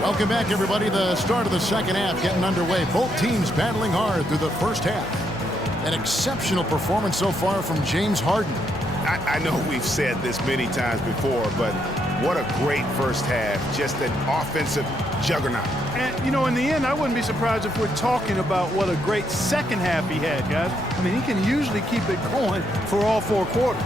Welcome back, everybody. The start of the second half getting underway. Both teams battling hard through the first half. An exceptional performance so far from James Harden. I know we've said this many times before, but what a great first half. Just an offensive juggernaut. And, you know, in the end, I wouldn't be surprised if we're talking about what a great second half he had, guys. I mean, he can usually keep it going for all 4 quarters.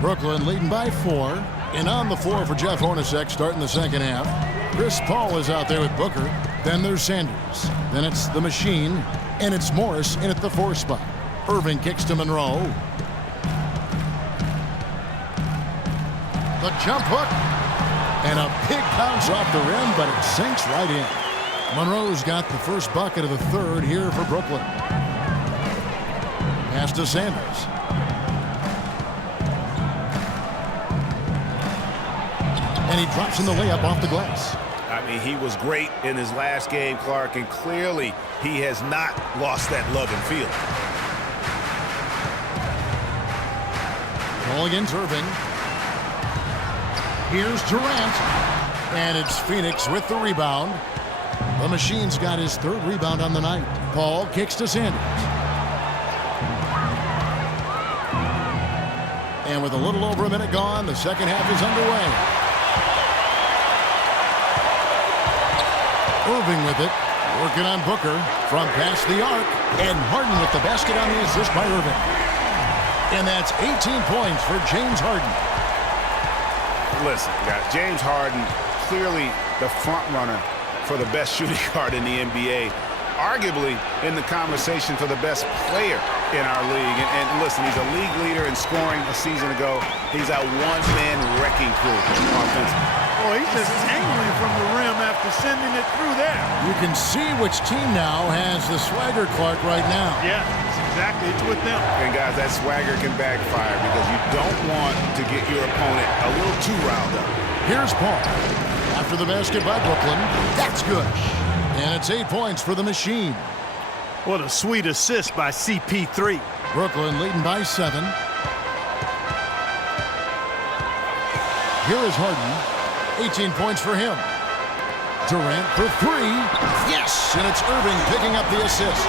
Brooklyn leading by 4. And on the floor for Jeff Hornacek starting the second half. Chris Paul is out there with Booker. Then there's Sanders. Then it's the Machine. And it's Morris in at the 4 spot. Irving kicks to Monroe. The jump hook. And a big bounce off the rim, but it sinks right in. Monroe's got the first bucket of the third here for Brooklyn. Pass to Sanders. And he drops in the layup off the glass. I mean, he was great in his last game, Clark, and clearly he has not lost that love and feeling. Ball against Irving. Here's Durant. And it's Phoenix with the rebound. The Machine's got his 3rd rebound on the night. Paul kicks to Sanders. And with a little over a minute gone, the second half is underway. Irving with it, working on Booker from past the arc, and Harden with the basket on the assist by Irving. And that's 18 points for James Harden. Listen, guys, James Harden, clearly the front runner for the best shooting guard in the NBA, arguably in the conversation for the best player in our league. And listen, he's a league leader in scoring a season ago. He's a one-man wrecking crew offensively. Boy, he's just angling from the rim after sending it through there. You can see which team now has the swagger, Clark, right now. Yeah, it's with them. And guys, that swagger can backfire because you don't want to get your opponent a little too riled up. Here's Paul. After the basket by Brooklyn. That's good. And it's 8 points for the Machine. What a sweet assist by CP3. Brooklyn leading by 7. Here is Harden. 18 points for him. Durant for 3. Yes! And it's Irving picking up the assist.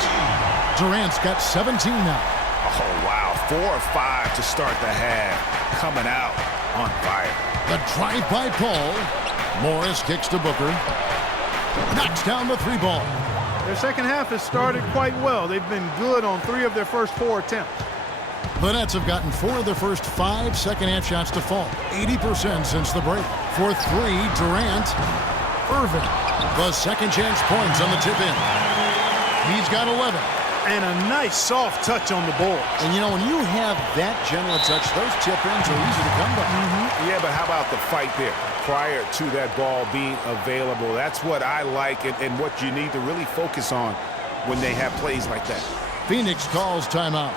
Durant's got 17 now. Oh, wow. 4 or 5 to start the half. Coming out on fire. The drive by Paul. Morris kicks to Booker. Knocks down the 3 ball. Their second half has started quite well. They've been good on 3 of their first 4 attempts. The Nets have gotten 4 of their first 5 second-half shots to fall. 80% since the break. For 3, Durant. Irving. The second chance points on the tip-in. He's got 11. And a nice soft touch on the board. And, you know, when you have that general touch, those tip-ins are easy to come by. Yeah, but how about the fight there prior to that ball being available? That's what I like and what you need to really focus on when they have plays like that. Phoenix calls timeout.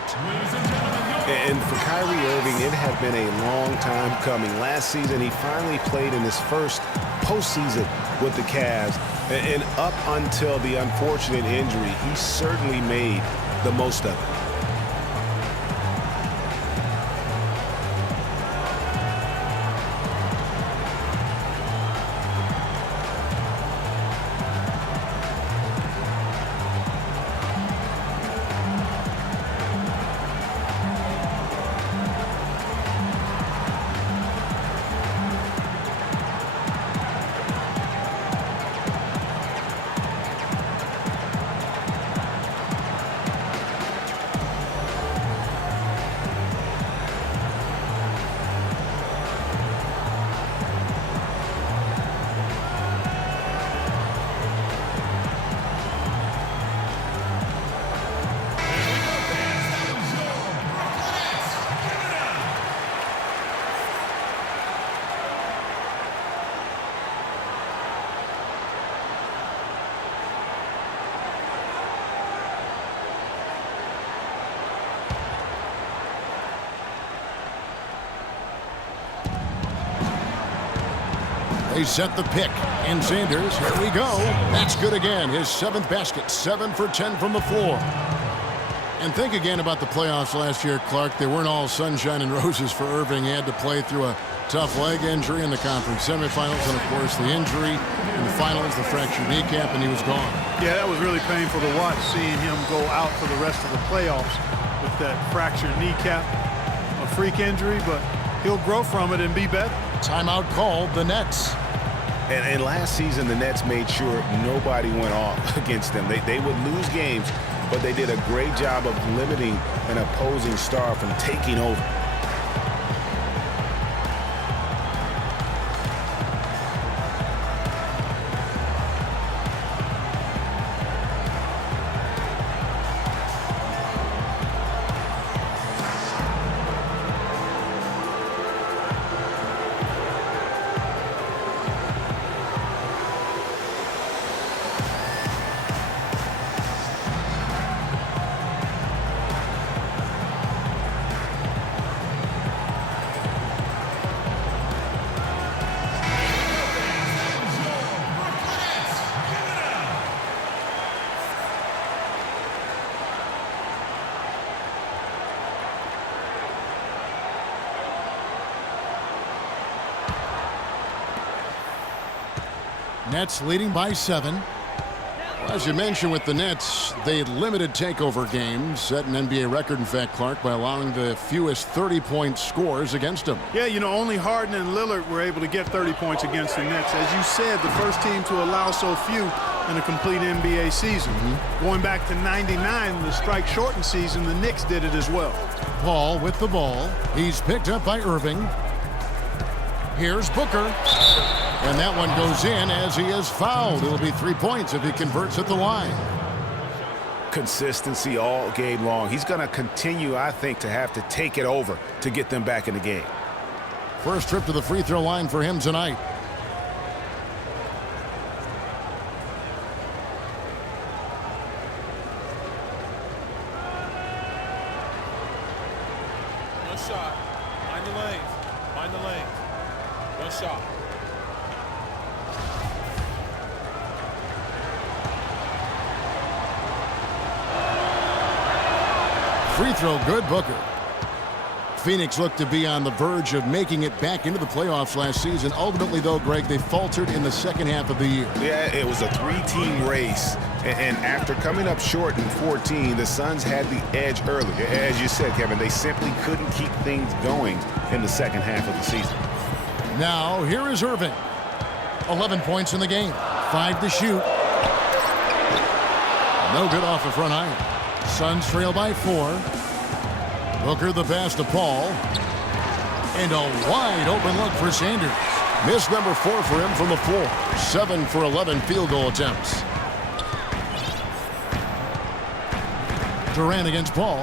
And for Kyrie Irving, it had been a long time coming. Last season, he finally played in his first postseason with the Cavs. And up until the unfortunate injury, he certainly made the most of it. They set the pick. And Sanders, here we go. That's good again. His 7th basket. 7 for 10 from the floor. And think again about the playoffs last year, Clark. They weren't all sunshine and roses for Irving. He had to play through a tough leg injury in the conference semifinals, and, of course, the injury in the finals, the fractured kneecap, and he was gone. Yeah, that was really painful to watch, seeing him go out for the rest of the playoffs with that fractured kneecap. A freak injury, but he'll grow from it and be better. Timeout called, the Nets. And last season, the Nets made sure nobody went off against them. They would lose games, but they did a great job of limiting an opposing star from taking over. Nets leading by 7. Well, as you mentioned with the Nets, they limited takeover games, set an NBA record, in fact, Clark, by allowing the fewest 30-point scores against them. Yeah, you know, only Harden and Lillard were able to get 30 points against the Nets. As you said, the first team to allow so few in a complete NBA season. Going back to '99, the strike-shortened season, the Knicks did it as well. Paul with the ball. He's picked up by Irving. Here's Booker. And that one goes in as he is fouled. It'll be 3 points if he converts at the line. Consistency all game long. He's going to continue, I think, to have to take it over to get them back in the game. First trip to the free throw line for him tonight. One shot. Find the lane. Find the lane. One shot. Free throw good, Booker. Phoenix looked to be on the verge of making it back into the playoffs last season. Ultimately, though, Greg, they faltered in the second half of the year. Yeah, it was a 3-team race. And after coming up short in 14, the Suns had the edge early. As you said, Kevin, they simply couldn't keep things going in the second half of the season. Now, here is Irving. 11 points in the game. 5 to shoot. No good off the front iron. Suns trail by 4. Booker the pass to Paul. And a wide open look for Sanders. Miss number 4 for him from the floor. 7 for 11 field goal attempts. Durant against Paul.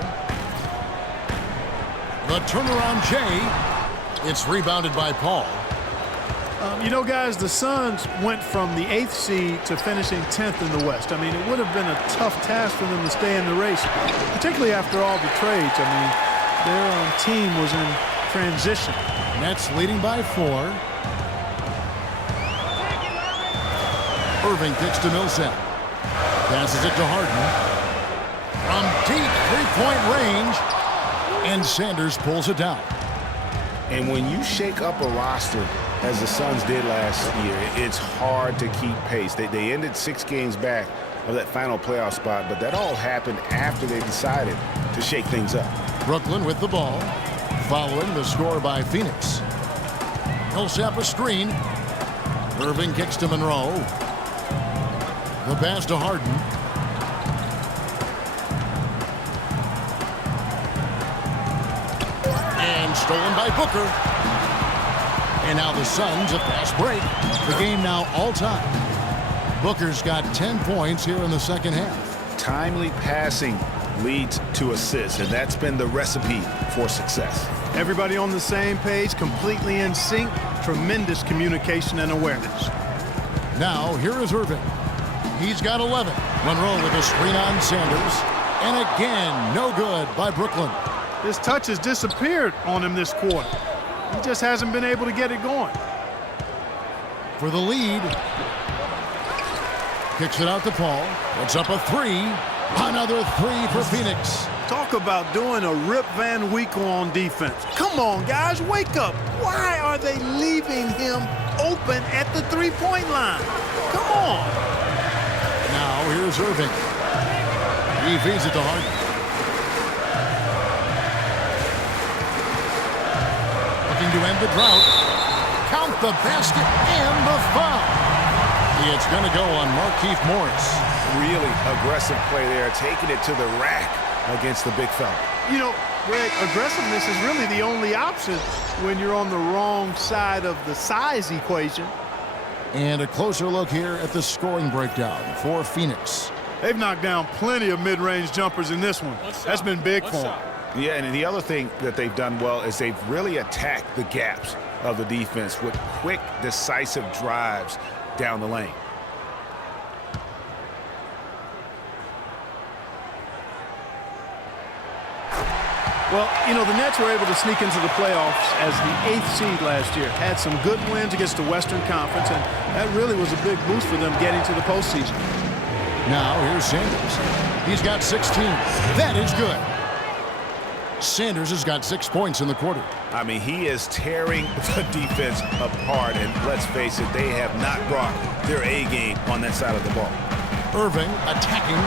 The turnaround Jay. It's rebounded by Paul. You know, guys, the Suns went from the 8th seed to finishing 10th in the West. I mean, it would have been a tough task for them to stay in the race, particularly after all the trades. I mean, their team was in transition. Nets leading by 4. Irving kicks to Millsap. Passes it to Harden. From deep three-point range. And Sanders pulls it down. And when you shake up a roster, as the Suns did last year, it's hard to keep pace. They ended 6 games back of that final playoff spot, but that all happened after they decided to shake things up. Brooklyn with the ball, following the score by Phoenix. Millsap a screen. Irving kicks to Monroe. The pass to Harden. And stolen by Booker. And now the Suns a fast break. The game now all-time. Booker's got 10 points here in the second half. Timely passing leads to assists, and that's been the recipe for success. Everybody on the same page, completely in sync. Tremendous communication and awareness. Now, here is Irving. He's got 11. Monroe with a screen on Sanders. And again, no good by Brooklyn. His touch has disappeared on him this quarter. He just hasn't been able to get it going. for the lead. Kicks it out to Paul. Puts up a three. Another three for Phoenix. Talk about doing a Rip Van Winkle on defense. Come on, guys, wake up. Why are they leaving him open at the three-point line? Come on. Now here's Irving. He feeds it to Harden. Looking to end the drought. Count the basket and the foul. It's going to go on Markieff Morris. Really aggressive play there, taking it to the rack against the big fella. You know, Greg, aggressiveness is really the only option when you're on the wrong side of the size equation. And a closer look here at the scoring breakdown for Phoenix. They've knocked down plenty of mid-range jumpers in this one. That's been big for them. Yeah, and the other thing that they've done well is they've really attacked the gaps of the defense with quick, decisive drives down the lane. Well, you know, the Nets were able to sneak into the playoffs as the 8th seed last year. Had some good wins against the Western Conference, and that really was a big boost for them getting to the postseason. Now here's Sanders. He's got 16. That is good. Sanders has got 6 points in the quarter. I mean, he is tearing the defense apart, and let's face it, they have not brought their A game on that side of the ball. Irving attacking,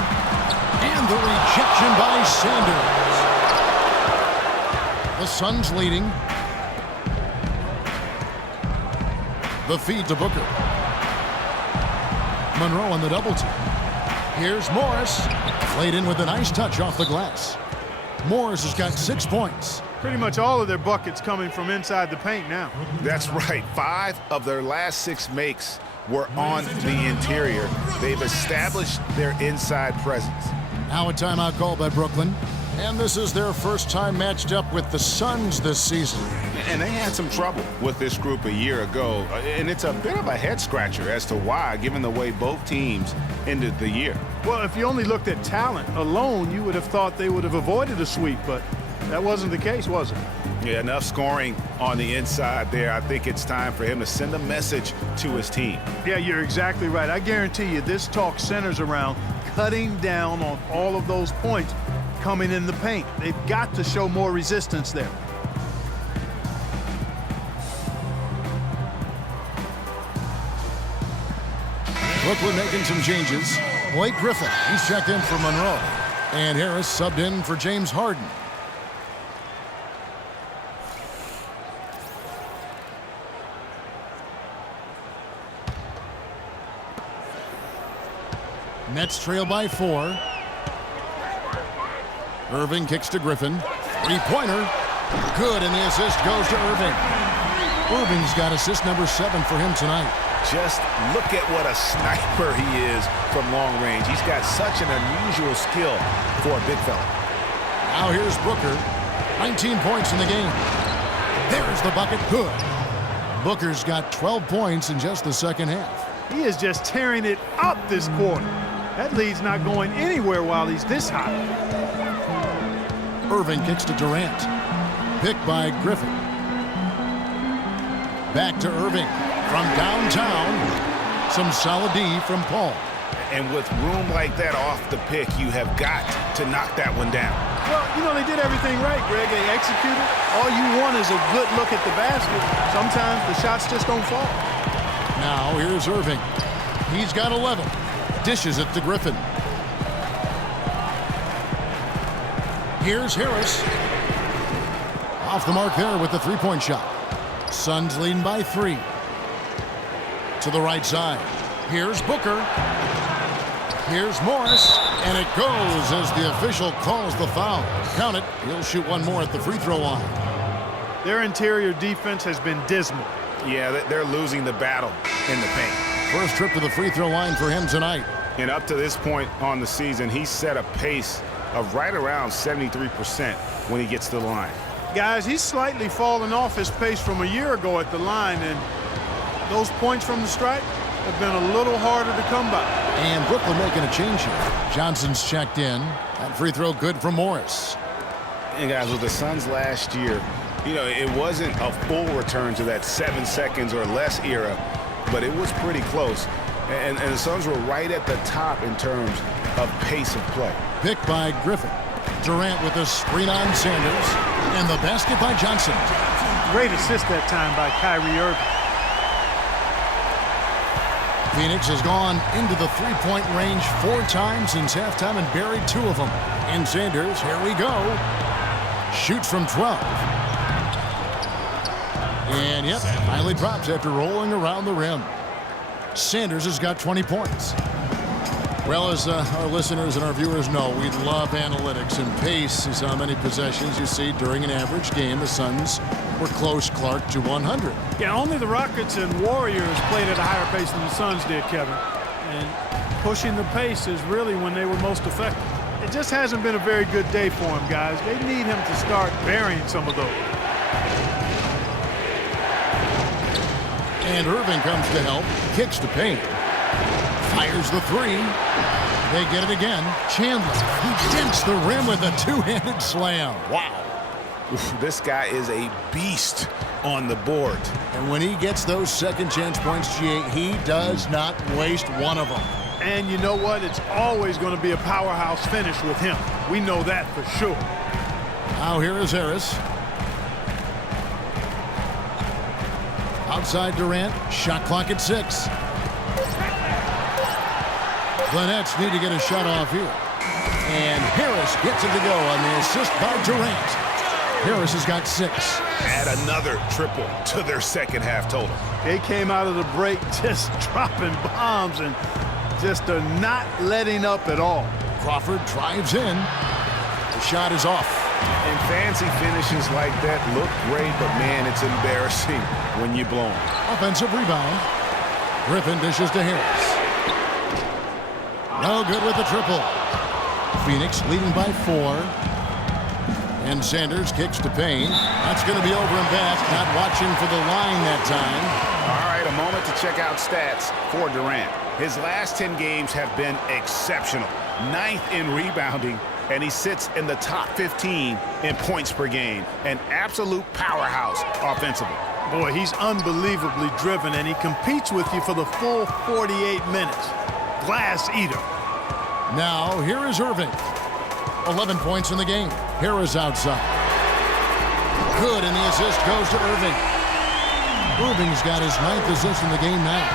and the rejection by Sanders. The Suns leading. The feed to Booker. Monroe on the double team. Here's Morris. Played in with a nice touch off the glass. Morris has got 6 points. Pretty much all of their buckets coming from inside the paint now. That's right. 5 of their last 6 makes were on the interior. They've established their inside presence. Now a timeout call by Brooklyn. And this is their first time matched up with the Suns this season. And they had some trouble with this group a year ago. And it's a bit of a head-scratcher as to why, given the way both teams ended the year. Well, if you only looked at talent alone, you would have thought they would have avoided a sweep, but that wasn't the case, was it? Yeah, enough scoring on the inside there. I think it's time for him to send a message to his team. Yeah, you're exactly right. I guarantee you this talk centers around cutting down on all of those points coming in the paint. They've got to show more resistance there. Brooklyn making some changes. Blake Griffin, he's checked in for Monroe. And Harris subbed in for James Harden. Nets trail by 4. Irving kicks to Griffin. Three-pointer. Good, and the assist goes to Irving. Irving's got assist number 7 for him tonight. Just look at what a sniper he is from long range. He's got such an unusual skill for a big fella. Now here's Booker. 19 points in the game. There's the bucket. Good. Booker's got 12 points in just the second half. He is just tearing it up this quarter. That lead's not going anywhere while he's this hot. Irving kicks to Durant. Picked by Griffin. Back to Irving. From downtown, some solid D from Paul. And with room like that off the pick, you have got to knock that one down. Well, you know, they did everything right, Greg. They executed. All you want is a good look at the basket. Sometimes the shots just don't fall. Now here's Irving. He's got 11. Dishes it to Griffin. Here's Harris. Off the mark there with the three-point shot. Suns leading by 3. To the right side. Here's Booker. Here's Morris. And it goes as the official calls the foul. Count it. He'll shoot one more at the free throw line. Their interior defense has been dismal. Yeah, they're losing the battle in the paint. First trip to the free throw line for him tonight. And up to this point on the season, he's set a pace of right around 73% when he gets to the line. Guys, he's slightly fallen off his pace from a year ago at the line, and those points from the stripe have been a little harder to come by. And Brooklyn making a change here. Johnson's checked in. That free throw good for Morris. And guys, with the Suns last year, you know, it wasn't a full return to that 7 seconds or less era. but it was pretty close. And the Suns were right at the top in terms of pace of play. Picked by Griffin. Durant with the screen on Sanders. And the basket by Johnson. Great assist that time by Kyrie Irving. Phoenix has gone into the three-point range 4 times since halftime and buried 2 of them. And Sanders, here we go. Shoots from 12. And yep, finally drops after rolling around the rim. Sanders has got 20 points. Well, as our listeners and our viewers know, we love analytics, and pace is how many possessions you see during an average game. The Suns were close, Clark, to 100. Yeah, only the Rockets and Warriors played at a higher pace than the Suns did, Kevin. And pushing the pace is really when they were most effective. It just hasn't been a very good day for him, guys. They need him to start burying some of those. And Irving comes to help, kicks to paint. Fires the 3. They get it again. Chandler, he dents the rim with a 2-handed slam. Wow. Oof, this guy is a beast on the board. And when he gets those second chance points, G8, he does not waste one of them. And you know what? It's always going to be a powerhouse finish with him. We know that for sure. Now here is Harris. Outside Durant, shot clock at 6. The Nets need to get a shot off here. And Harris gets it to go on the assist by Durant. Harris has got 6. Add another triple to their second half total. They came out of the break just dropping bombs and just not letting up at all. Crawford drives in. The shot is off. And fancy finishes like that look great, but man, it's embarrassing when you blow them. Offensive rebound. Griffin dishes to Harris. No good with the triple. Phoenix leading by 4. And Sanders kicks to Payne. That's going to be over and back. Not watching for the line that time. All right, a moment to check out stats for Durant. His last 10 games have been exceptional. 9th in rebounding, and he sits in the top 15 in points per game. An absolute powerhouse offensively. Boy, he's unbelievably driven, and he competes with you for the full 48 minutes. Glass eater. Now, here is Irving. 11 points in the game. Harris outside. Good, and the assist goes to Irving. Irving's got his 9th assist in the game now.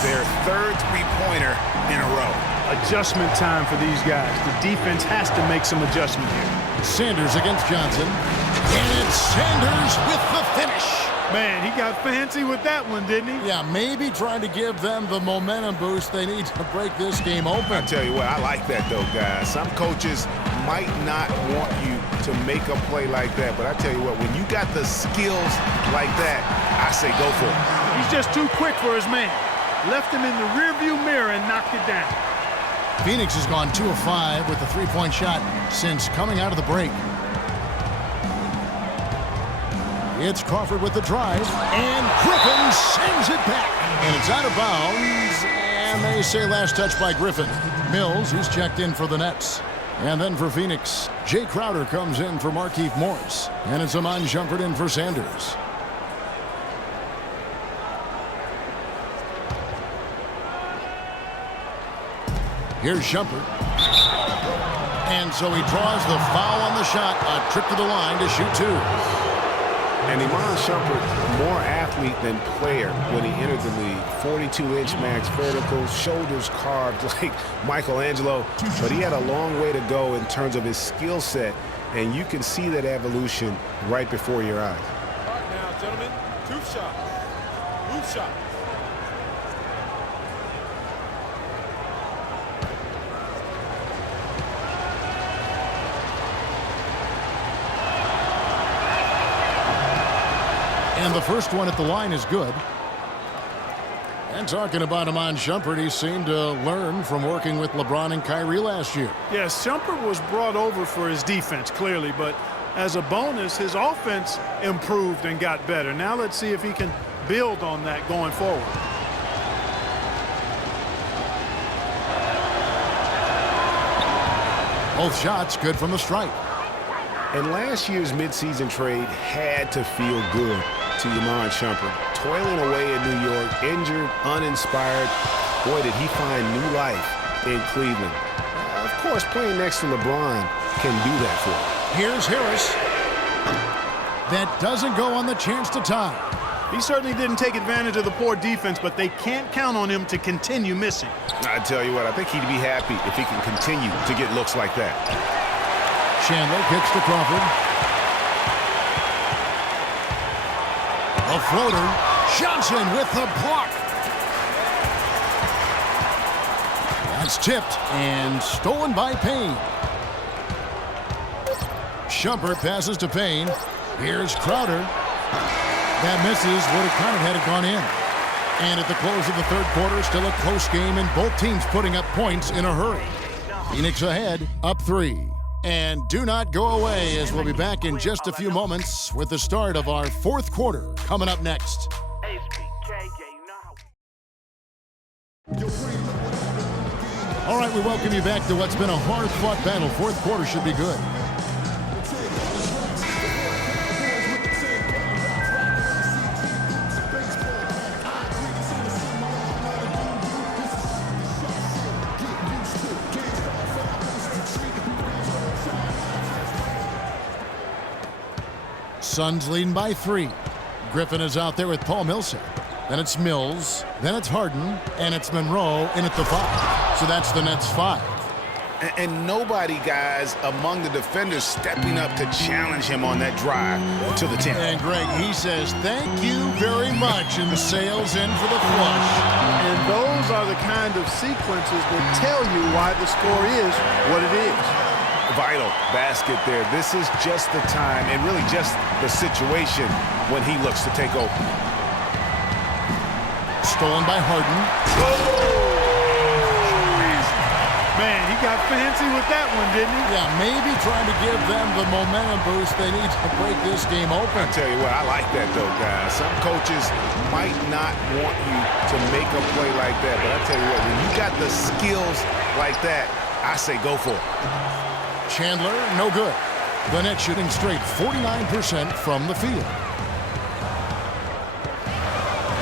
Their 3rd three-pointer in a row. Adjustment time for these guys. The defense has to make some adjustment here. Sanders against Johnson. And it's Sanders with the finish. Man, he got fancy with that one, didn't he? Yeah, maybe trying to give them the momentum boost they need to break this game open. I tell you what, I like that though, guys. Some coaches might not want you to make a play like that, but I tell you what, when you got the skills like that, I say go for it. He's just too quick for his man. Left him in the rearview mirror and knocked it down. Phoenix has gone 2 of 5 with the 3-point shot since coming out of the break. It's Crawford with the drive, and Griffin sends it back. And it's out of bounds, and they say last touch by Griffin. Mills, he's checked in for the Nets. And then for Phoenix, Jay Crowder comes in for Markieff Morris. And it's Iman Shumpert in for Sanders. Here's Shumpert. And so he draws the foul on the shot. A trip to the line to shoot 2. And Iman Shumpert, more athlete than player when he entered the league. 42-inch max vertical, shoulders carved like Michelangelo. But he had a long way to go in terms of his skill set, and you can see that evolution right before your eyes. All right now, gentlemen, 2 shots. 2 shots. And the first one at the line is good. And talking about Iman Shumpert, he seemed to learn from working with LeBron and Kyrie last year. Yes, Shumpert was brought over for his defense, clearly, but as a bonus, his offense improved and got better. Now let's see if he can build on that going forward. Both shots good from the stripe. And last year's midseason trade had to feel good to Iman Shumpert. toiling away in New York, injured, uninspired. Boy, did he find new life in Cleveland. Of course, playing next to LeBron can do that for him. Here's Harris. That doesn't go on the chance to tie. He certainly didn't take advantage of the poor defense, but they can't count on him to continue missing. I tell you what, I think he'd be happy if he can continue to get looks like that. Chandler kicks to Crawford. A floater. Johnson with the block. That's tipped and stolen by Payne. Shumpert passes to Payne. Here's Crowder. That misses. Would have kind of had it gone in. And at the close of the third quarter, still a close game, and both teams putting up points in a hurry. Phoenix ahead, up 3. And do not go away, as we'll be back in just a few moments with the start of our fourth quarter coming up next. All right, we welcome you back to what's been a hard-fought battle. Fourth quarter should be good. Suns leading by 3. Griffin is out there with Paul Millsap. Then it's Mills. Then it's Harden. And it's Monroe in at the 5. So that's the Nets' 5. And nobody, guys, among the defenders stepping up to challenge him on that drive to the 10. And Greg, he says, thank you very much, and sails in for the flush. And those are the kind of sequences that tell you why the score is what it is. Vital basket there. This is just the time and really just the situation when he looks to take over. Stolen by Harden. Man, he got fancy with that one, didn't he? Yeah, maybe trying to give them the momentum boost they need to break this game open. I tell you what, I like that though, guys. Some coaches might not want you to make a play like that, but I tell you what, when you got the skills like that, I say go for it. Chandler, no good. The Nets shooting straight 49% from the field.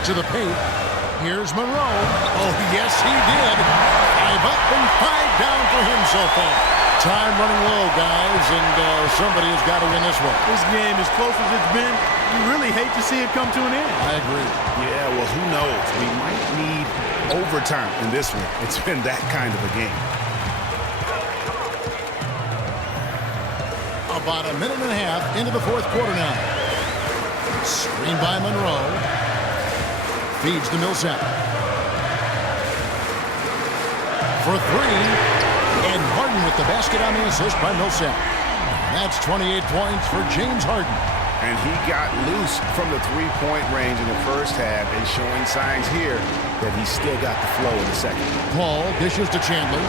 To the paint. Here's Monroe. Oh, yes, he did. 5 up and 5 down for him so far. Time running low, guys, and somebody has got to win this one. This game, as close as it's been, you really hate to see it come to an end. I agree. Yeah, well, who knows? We might need overtime in this one. It's been that kind of a game. About a minute and a half into the fourth quarter now. Screen by Monroe. Feeds to Millsap. For 3. And Harden with the basket on the assist by Millsap. That's 28 points for James Harden. And he got loose from the three-point range in the first half and showing signs here that he's still got the flow in the second. Paul dishes to Chandler.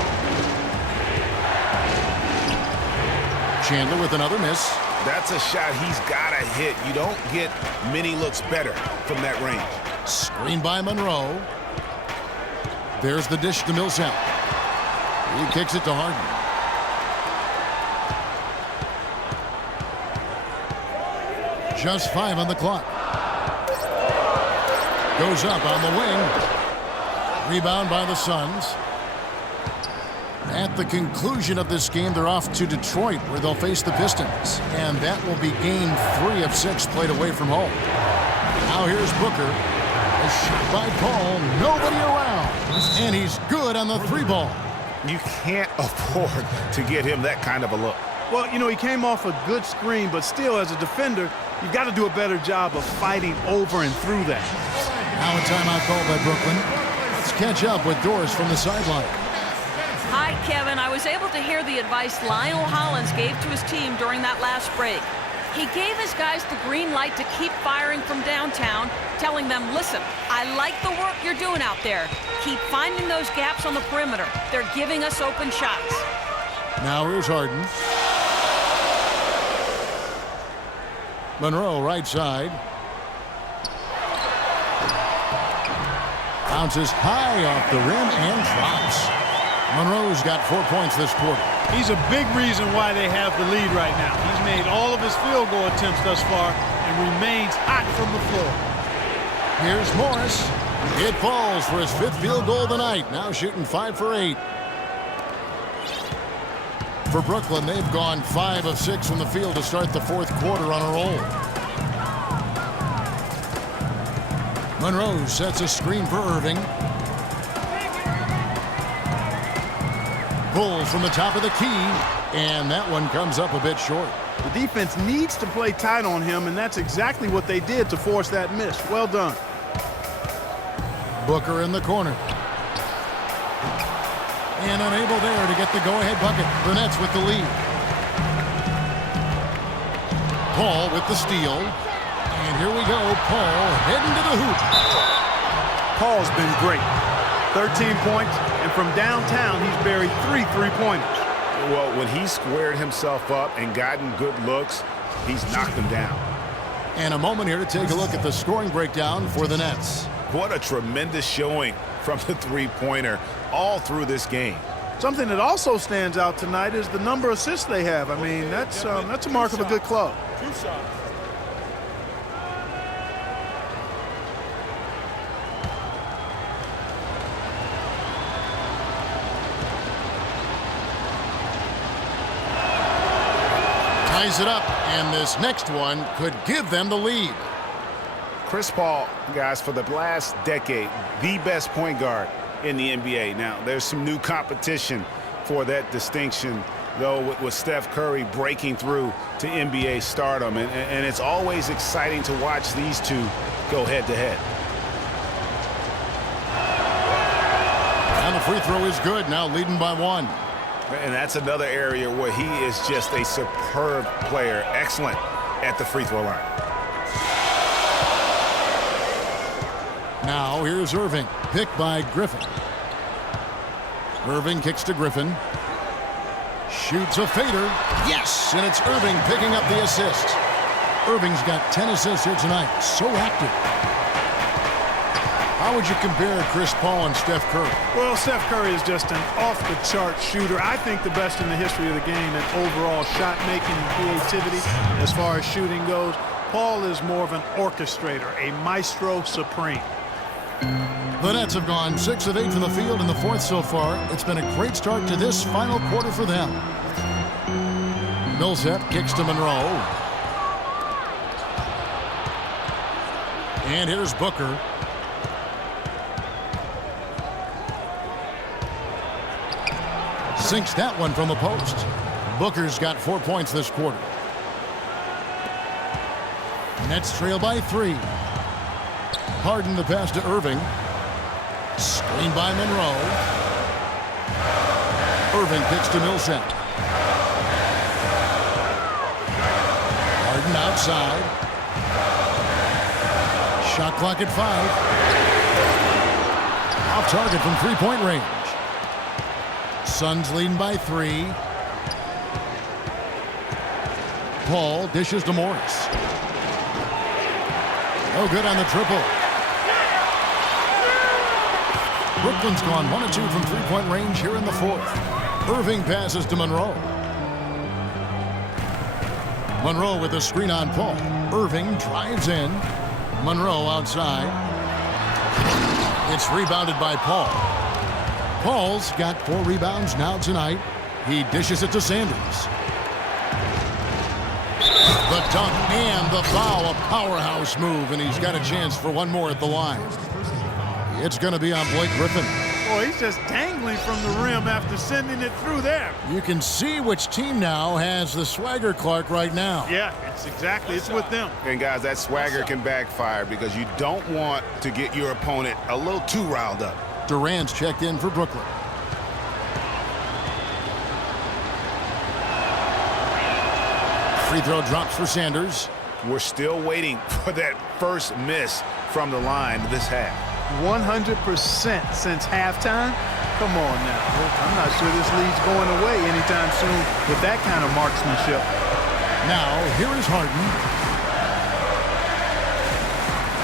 Chandler with another miss. That's a shot he's got to hit. You don't get many looks better from that range. Screen by Monroe. There's the dish to Millsap. He kicks it to Harden. Just 5 on the clock. Goes up on the wing. Rebound by the Suns. At the conclusion of this game, they're off to Detroit, where they'll face the Pistons. And that will be game 3 of 6 played away from home. Now here's Booker. A shot by Paul. Nobody around. And he's good on the 3-ball. You can't afford to get him that kind of a look. Well, you know, he came off a good screen, but still, as a defender, you've got to do a better job of fighting over and through that. Now a timeout called by Brooklyn. Let's catch up with Doris from the sideline. Hi, Kevin. I was able to hear the advice Lionel Hollins gave to his team during that last break. He gave his guys the green light to keep firing from downtown, telling them, listen, I like the work you're doing out there. Keep finding those gaps on the perimeter. They're giving us open shots. Now here's Harden. Monroe, right side. Bounces high off the rim and drops. Monroe's got 4 points this quarter. He's a big reason why they have the lead right now. He's made all of his field goal attempts thus far and remains hot from the floor. Here's Morris. It falls for his 5th field goal of the night. Now shooting 5 for 8. For Brooklyn, they've gone 5 of 6 from the field to start the 4th quarter on a roll. Monroe sets a screen for Irving. Pulls from the top of the key, and that one comes up a bit short. The defense needs to play tight on him, and that's exactly what they did to force that miss. Well done. Booker in the corner. And unable there to get the go-ahead bucket. The Nets with the lead. Paul with the steal. And here we go. Paul heading to the hoop. Paul's been great. 13 points, and from downtown, he's buried 3 3-pointers. Well, when he squared himself up and gotten good looks, he's knocked them down. And a moment here to take a look at the scoring breakdown for the Nets. What a tremendous showing from the three-pointer all through this game. Something that also stands out tonight is the number of assists they have. I mean, that's a mark of a good club. 2 shots. Ties it up, and this next one could give them the lead. Chris Paul, guys, for the last decade, the best point guard in the NBA. Now, there's some new competition for that distinction, though, with Steph Curry breaking through to NBA stardom. And it's always exciting to watch these two go head-to-head. And the free throw is good, now leading by 1. And that's another area where he is just a superb player. Excellent at the free throw line. Now here's Irving, picked by Griffin. Irving kicks to Griffin. Shoots a fader. Yes, and it's Irving picking up the assist. Irving's got 10 assists here tonight. So active. How would you compare Chris Paul and Steph Curry? Well, Steph Curry is just an off-the-chart shooter. I think the best in the history of the game at overall shot-making and creativity as far as shooting goes. Paul is more of an orchestrator, a maestro supreme. The Nets have gone 6 of 8 from the field in the 4th so far. It's been a great start to this final quarter for them. Millsap kicks to Monroe. And here's Booker. Sinks that one from the post. Booker's got 4 points this quarter. Nets trail by 3. Harden the pass to Irving. Screen by Monroe. Irving kicks to Millsap. Harden outside. Shot clock at 5. Off target from 3-point range. Suns leading by 3. Paul dishes to Morris. Oh, good on the triple. Brooklyn's gone 1 of 2 from 3-point range here in the 4th. Irving passes to Monroe. Monroe with a screen on Paul. Irving drives in. Monroe outside. It's rebounded by Paul. Paul's got 4 rebounds now tonight. He dishes it to Sanders. The dunk and the foul, a powerhouse move, and he's got a chance for one more at the line. It's going to be on Blake Griffin. Boy, he's just dangling from the rim after sending it through there. You can see which team now has the swagger Clark right now. Yeah, it's with them. And guys, that swagger can backfire because you don't want to get your opponent a little too riled up. Durant's checked in for Brooklyn. Free throw drops for Sanders. We're still waiting for that first miss from the line this half. 100% since halftime. Come on now. I'm not sure this lead's going away anytime soon with that kind of marksmanship. Now, here is Harden.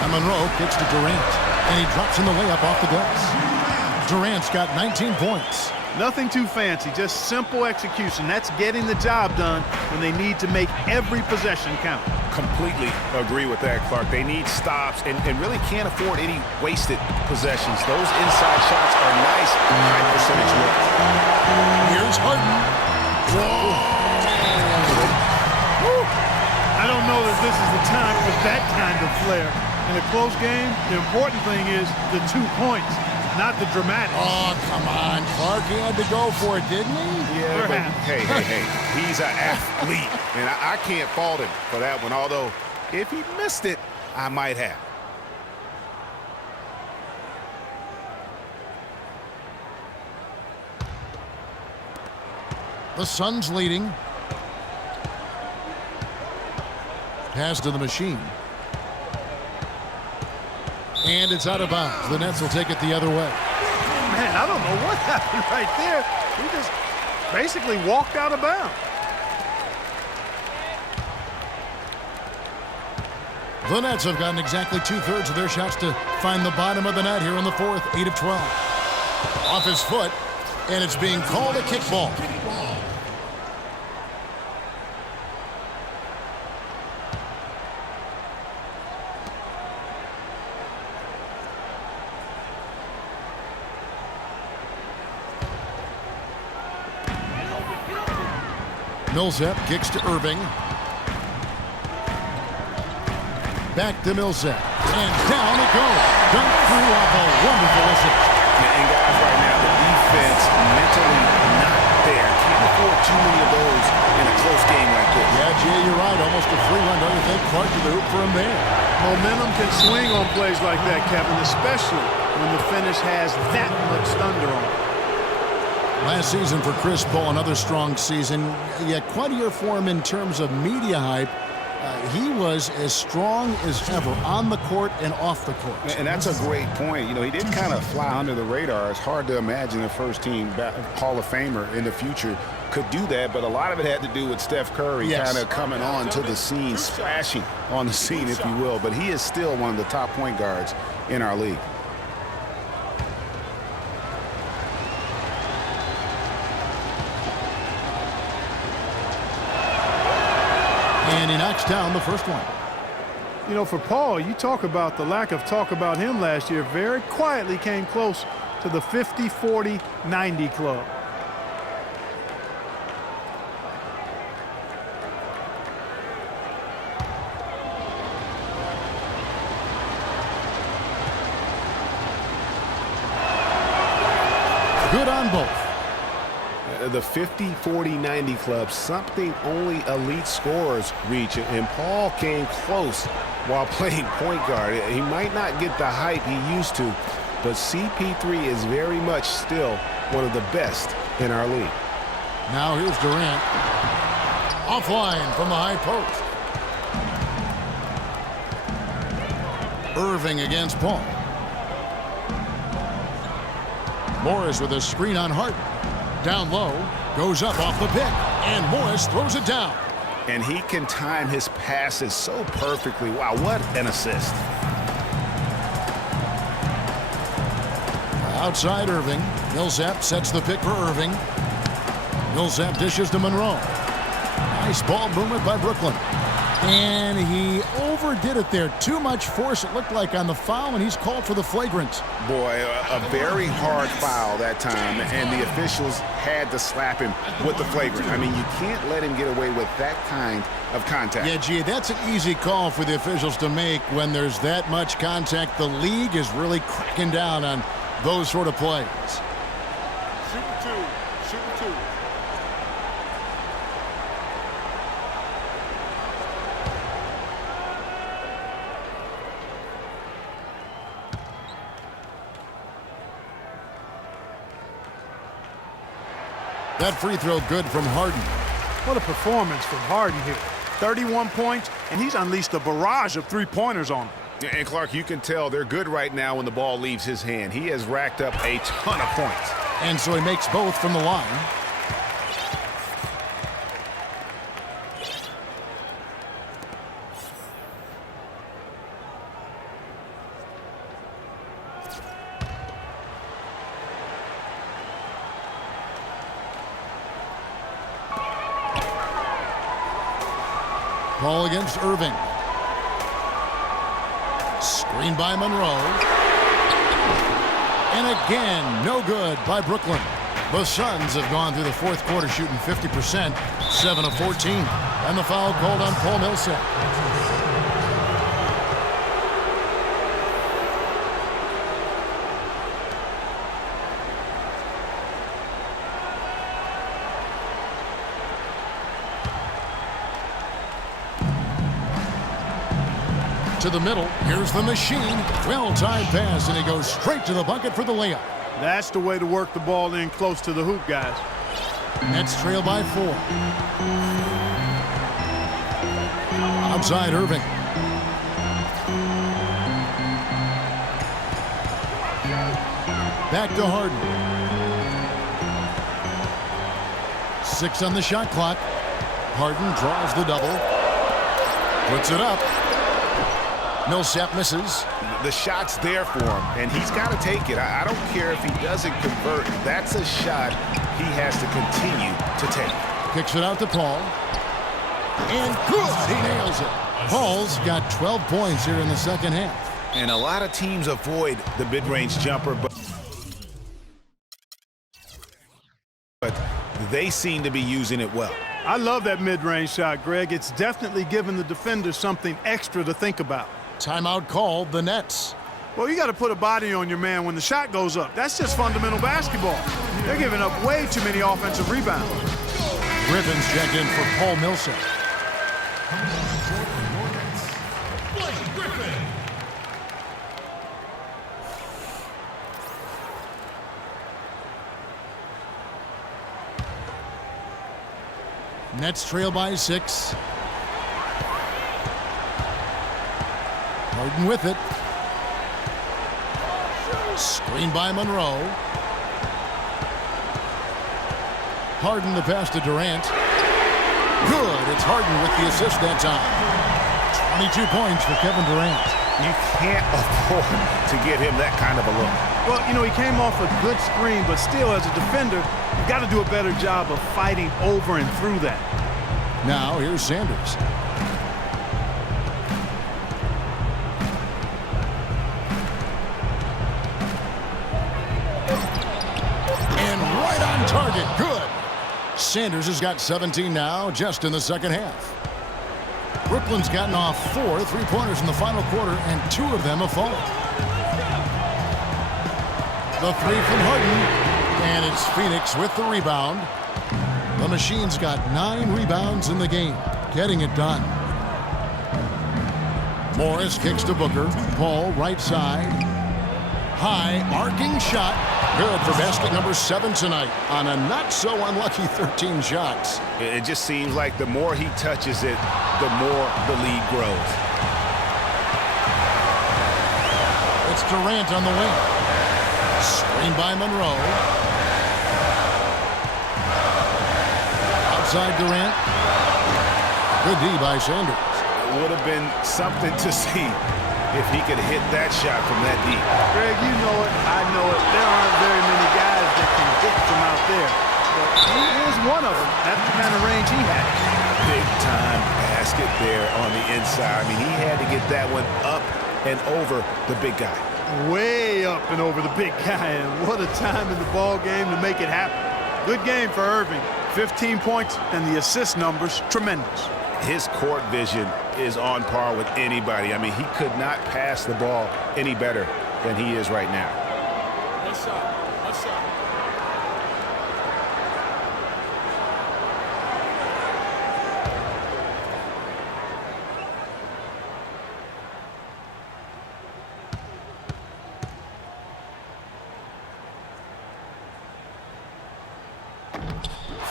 And Monroe kicks to Durant. And he drops in the layup off the glass. Durant's got 19 points. Nothing too fancy, just simple execution. That's getting the job done when they need to make every possession count. Completely agree with that, Clark. They need stops and really can't afford any wasted possessions. Those inside shots are nice, high percentage looks. Here's Harden. I don't know that this is the time for that kind of flair. In a close game, the important thing is the 2 points, not the dramatics. Oh, come on, Clark. He had to go for it, didn't he? Yeah, but hey. He's an athlete, and I can't fault him for that one, although if he missed it, I might have. The Suns leading. Pass to the machine. And it's out of bounds. The Nets will take it the other way. Man, I don't know what happened right there. He just basically walked out of bounds. The Nets have gotten exactly 2/3 of their shots to find the bottom of the net here in the fourth. 8 of 12. Off his foot, and it's being called a kickball. Millsap kicks to Irving. Back to Millsap. And down it goes. Dunk through off a wonderful assist. And guys, right now, the defense mentally not there. Can't afford too many of those in a close game like this. Yeah, Jay, you're right. Almost a free run. Don't you think? Clark to the hoop for him there. Momentum can swing on plays like that, Kevin, especially when the finish has that much thunder on it. Last season for Chris Paul, another strong season. Yet quite a year for him in terms of media hype. He was as strong as ever on the court and off the court. And that's a great point. You know, he did kind of fly under the radar. It's hard to imagine a first-team Hall of Famer in the future could do that, but a lot of it had to do with Steph Curry kind of coming on to the scene, splashing on the scene, if you will. But he is still one of the top point guards in our league. And he knocks down the first one. You know, for Paul, you talk about the lack of talk about him last year. Very quietly came close to the 50, 40, 90 club. Good on both. The 50, 40, 90 club, something only elite scorers reach, and Paul came close while playing point guard. He might not get the hype he used to, but CP3 is very much still one of the best in our league. Now here's Durant. Offline from the high post. Irving against Paul. Morris with a screen on Harden. Down low, goes up off the pick, and Morris throws it down. And he can time his passes so perfectly. Wow, what an assist. Outside Irving. Millsap sets the pick for Irving. Millsap dishes to Monroe. Nice ball movement by Brooklyn. And he overdid it there. Too much force, it looked like, on the foul, and he's called for the flagrant. Boy, a very hard foul that time, and the officials had to slap him with the flagrant. I mean, you can't let him get away with that kind of contact. Yeah, gee, that's an easy call for the officials to make when there's that much contact. The league is really cracking down on those sort of plays. Shooting two. Shooting two. That free throw good from Harden. What a performance from Harden here. 31 points, and he's unleashed a barrage of three-pointers on him. And Clark, you can tell they're good right now when the ball leaves his hand. He has racked up a ton of points. And so he makes both from the line. Paul against Irving. Screen by Monroe. And again, no good by Brooklyn. The Suns have gone through the fourth quarter shooting 50%, 7 of 14. And the foul called on Paul Millsap. To the middle. Here's the machine. Well-timed pass, and he goes straight to the bucket for the layup. That's the way to work the ball in close to the hoop, guys. Nets trail by 4. Outside Irving. Back to Harden. 6 on the shot clock. Harden draws the double. Puts it up. Millsap misses. The shot's there for him, and he's got to take it. I don't care if he doesn't convert. That's a shot he has to continue to take. Kicks it out to Paul. And good! He nails it. Paul's got 12 points here in the second half. And a lot of teams avoid the mid-range jumper, but they seem to be using it well. I love that mid-range shot, Greg. It's definitely giving the defender something extra to think about. Timeout called, the Nets. Well, you got to put a body on your man when the shot goes up. That's just fundamental basketball. They're giving up way too many offensive rebounds. Griffin's checked in for Paul Millsap. Nets trail by 6. Harden with it. Screen by Monroe. Harden the pass to Durant. Good. It's Harden with the assist that time. 22 points for Kevin Durant. You can't afford to get him that kind of a look. Well, you know, he came off a good screen, but still, as a defender, you've got to do a better job of fighting over and through that. Now, here's Sanders. And right on target. Good. Sanders has got 17 now, just in the second half. Brooklyn's gotten off 4 3-pointers in the final quarter, and 2 of them have fallen. The 3 from Harden, and it's Phoenix with the rebound. The Machine's got 9 rebounds in the game, getting it done. Morris kicks to Booker. Paul right side. High arcing shot. Good for basket number 7 tonight on a not-so-unlucky 13 shots. It just seems like the more he touches it, the more the lead grows. It's Durant on the wing. Screen by Monroe. Outside Durant. Good D by Sanders. It would have been something to see if he could hit that shot from that deep. Greg, you know it, I know it. There aren't very many guys that can hit from out there. But he is one of them. That's the kind of range he had. Big-time basket there on the inside. I mean, he had to get that one up and over the big guy. Way up and over the big guy. And what a time in the ball game to make it happen. Good game for Irving. 15 points, and the assist numbers tremendous. His court vision is on par with anybody. I mean, he could not pass the ball any better than he is right now. One shot. One shot.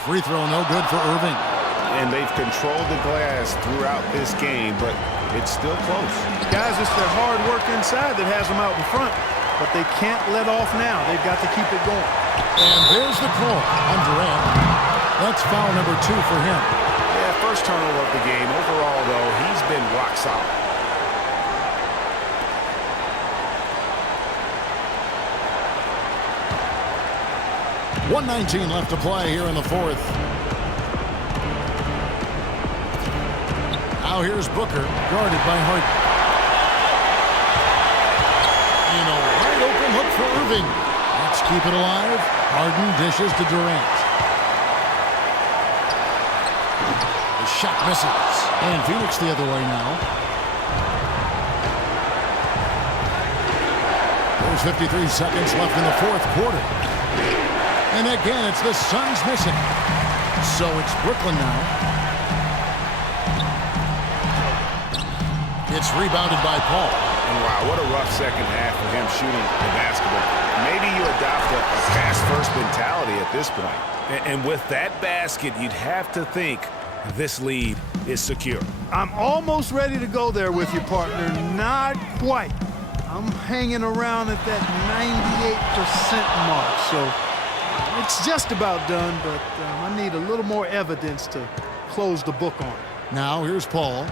Free throw no good for Irving. And they've controlled the glass throughout this game, but it's still close. Guys, it's their hard work inside that has them out in front, but they can't let off now. They've got to keep it going. And there's the call on Durant. That's foul number 2 for him. Yeah, first turnover of the game. Overall, though, he's been rock solid. .119 left to play here in the fourth. Now here's Booker, guarded by Harden. Irving. Let's keep it alive. Harden dishes to Durant. The shot misses. And Phoenix the other way now. There's 53 seconds left in the fourth quarter. And again, it's the Suns missing. So it's Brooklyn now. It's rebounded by Paul. And wow, what a rough second half for him shooting the basketball. Maybe you adopt a pass-first mentality at this point. And with that basket, you'd have to think this lead is secure. I'm almost ready to go there with you, partner. Not quite. I'm hanging around at that 98% mark, so it's just about done, but I need a little more evidence to close the book on it. Now here's Paul.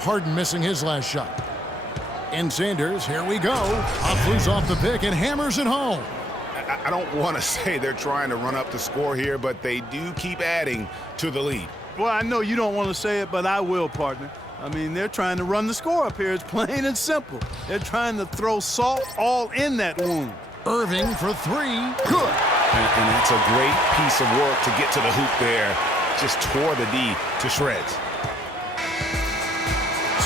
Harden missing his last shot. And Sanders, here we go. Flews off the pick and hammers it home. I don't want to say they're trying to run up the score here, but they do keep adding to the lead. Well, I know you don't want to say it, but I will, partner. I mean, they're trying to run the score up here. It's plain and simple. They're trying to throw salt all in that wound. Irving for three. Good. And that's a great piece of work to get to the hoop there. Just tore the D to shreds.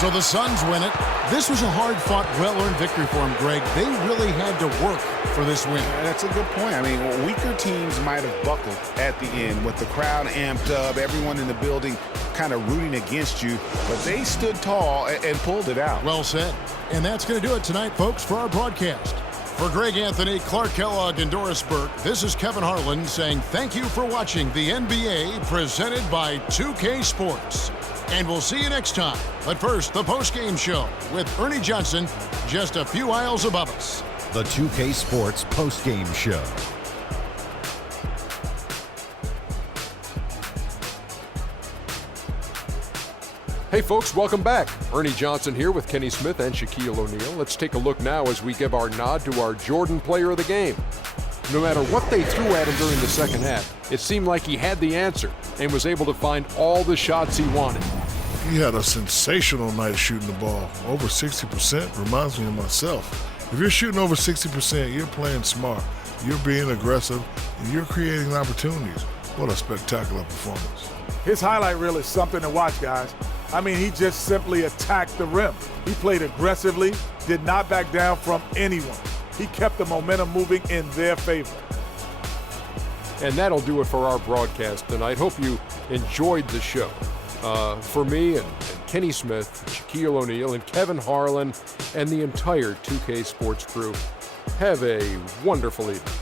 So the Suns win it. This was a hard-fought, well-earned victory for them, Greg. They really had to work for this win. That's a good point. I mean, weaker teams might have buckled at the end with the crowd amped up, everyone in the building kind of rooting against you, but they stood tall and pulled it out. Well said. And that's going to do it tonight, folks, for our broadcast. For Greg Anthony, Clark Kellogg, and Doris Burke, this is Kevin Harlan saying thank you for watching the NBA presented by 2K Sports. And we'll see you next time. But first, the post-game show with Ernie Johnson just a few aisles above us. The 2K Sports post-game show. Hey folks, welcome back. Ernie Johnson here with Kenny Smith and Shaquille O'Neal. Let's take a look now as we give our nod to our Jordan player of the game. No matter what they threw at him during the second half, it seemed like he had the answer and was able to find all the shots he wanted. He had a sensational night shooting the ball. Over 60% reminds me of myself. If you're shooting over 60%, you're playing smart, you're being aggressive, and you're creating opportunities. What a spectacular performance. His highlight reel is something to watch, guys. I mean, he just simply attacked the rim. He played aggressively, did not back down from anyone. He kept the momentum moving in their favor. And that'll do it for our broadcast tonight. Hope you enjoyed the show. For me and Kenny Smith, Shaquille O'Neal, and Kevin Harlan, and the entire 2K Sports crew, have a wonderful evening.